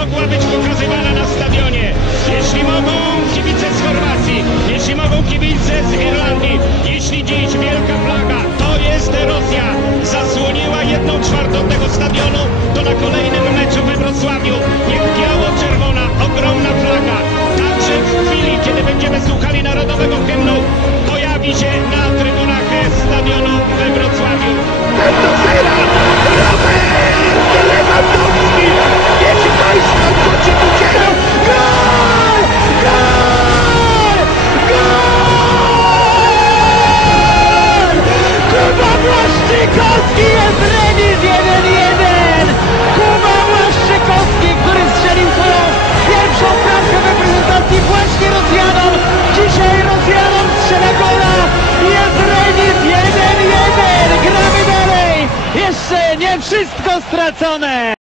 mogła być pokazywana na stadionie. Jeśli mogą kibice z Chorwacji, jeśli mogą kibice z Irlandii, jeśli dziś wielka flaga, to jest Rosja, zasłoniła jedną czwartą tego stadionu, to na kolejnym meczu we Wrocławiu. Nie nie wszystko stracone!